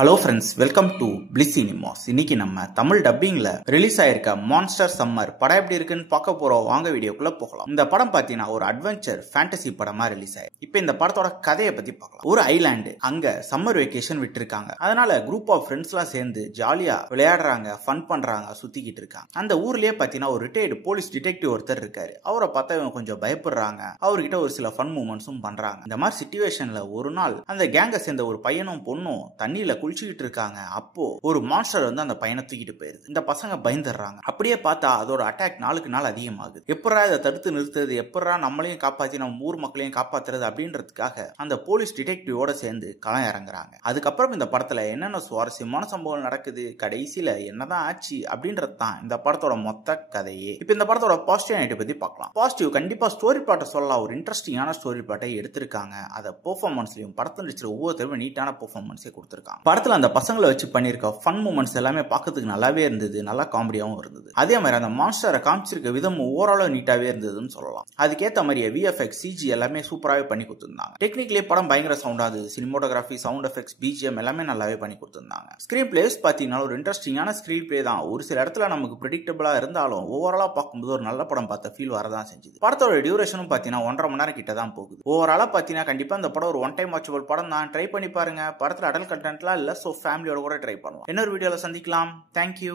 Hello friends, welcome to bliss cinemas. இன்னைக்கு நம்ம Tamil டப்பிங்ல release ஆயிருக்க மான்ஸ்டர் சம்மர் படம் எப்படி இருக்குன்னு பார்க்க போறோம். வாங்க வீடியோக்குள்ள போகலாம். இந்த படம் பாத்தீங்கன்னா ஒரு அட்வென்ச்சர் ஃபேண்டசி படமா ரிலீஸ் ஆயிருக்கு. இப்போ இந்த படத்தோட கதையை பத்தி பார்க்கலாம். ஒரு ஐலாண்டு, அங்க சம்மர் வெக்கேஷன் விட்டுருக்காங்க. அதனால குரூப் ஆஃப் ஃப்ரெண்ட்ஸ் எல்லாம் சேர்ந்து ஜாலியா விளையாடுறாங்க, ஃபன் பண்றாங்க, சுத்திக்கிட்டு இருக்காங்க. அந்த ஊர்லயே பாத்தீங்கன்னா ஒரு ரிட்டையர்டு போலீஸ் டிடெக்டிவ் ஒருத்தர் இருக்காரு. அவரை பார்த்தா இவங்க கொஞ்சம் பயப்படுறாங்க. அவர்கிட்ட ஒரு சில ஃபன் மூமெண்ட்ஸும் பண்றாங்க. இந்த மாதிரி சிச்சுவேஷன்ல ஒரு நாள் அந்த கேங்க சேர்ந்த ஒரு பையனும் பொண்ணும் தண்ணியில குளிச்சுக்கிட்டு இருக்காங்க. அப்போ ஒரு மான்ஸ்டர் வந்து அந்த பையனை தூக்கிட்டு போயிருது. இந்த பசங்க பயந்துடுறாங்க. அப்படியே பார்த்தா அதோட அட்டாக் நாளுக்கு நாள் அதிகமாகுது. எப்படா இதை தடுத்து நிறுத்துறது, எப்படா நம்மளையும் காப்பாத்தி நம்ம ஊர் மக்களையும் காப்பாத்துறது அப்படின்றதுக்காக அந்த போலீஸ் டிடெக்டிவோட சேர்ந்து களம் இறங்குறாங்க. அதுக்கப்புறம் இந்த படத்துல என்னென்ன சுவாரஸ்யமான சம்பவம் நடக்குது, கடைசியில என்னதான் ஆச்சு அப்படின்றது தான் இந்த படத்தோட மொத்த கதையே. இப்ப இந்த படத்தோட பாசிட்டிவ் நைட்டை பத்தி பார்க்கலாம். பாசிட்டிவ் கண்டிப்பா ஸ்டோரி பிளாட்டை சொல்லலாம். ஒரு இன்ட்ரெஸ்டிங்கான ஸ்டோரி பிளாட்டை எடுத்திருக்காங்க. அதை பெர்ஃபார்மன்ஸ்லயும் படத்தை நடிச்சிருக்க ஒவ்வொருத்தரும் நீட்டான பெர்ஃபார்மன்ஸே கொடுத்திருக்காங்க. படத்துல அந்த பசங்களை வச்சு பண்ணிருக்க ஃபன் மூமெண்ட்ஸ் எல்லாமே பார்க்கறதுக்கு நல்லாவே இருந்தது, நல்லா காமெடியாவும் இருந்தது. அதே மாதிரி அந்த மான்ஸ்டரை காமிச்சிருக்க விதம் ஓவரால நீட்டாவே இருந்ததுன்னு சொல்லலாம். அதுக்கேற்ற மாதிரி விஎஃப்எக்ஸ், சிஜி எல்லாமே சூப்பராகவே பண்ணி கொடுத்திருந்தாங்க. டெக்னிக்கலி படம் பயங்கர சவுண்டா இருந்தது. சினிமோட்டோகிராஃபி, சவுண்ட் எஃபெக்ட்ஸ், பிஜிஎம் எல்லாமே நல்லாவே பண்ணி கொடுத்திருந்தாங்க. ஸ்கிரீன் பிளேஸ் பாத்தீங்கன்னா ஒரு இன்ட்ரெஸ்டிங்கான ஸ்கிரீன் பிளே தான். ஒரு சில இடத்துல நமக்கு பிரெடிக்டபிளா இருந்தாலும் ஓவராலா பார்க்கும்போது ஒரு நல்ல படம் பார்த்த ஃபீல் வரதான் செஞ்சது. படத்தோட டியூரேஷனும் பாத்தீங்கன்னா 1.5 மணி நேரம் கிட்ட தான் போகுது. ஓவராலா பாத்தீங்கன்னா கண்டிப்பா இந்த படம் ஒரு ஒன் டைம் வாட்சபிள் படம் தான். ட்ரை பண்ணி பாருங்க. படத்துல அடல்ட் கண்டென்ட்லாம் இல்ல, சோ ஃபேமிலியோட கூட ட்ரை பண்ணுவோம். இன்னொரு வீடியோல சந்திக்கலாம். தேங்க்யூ.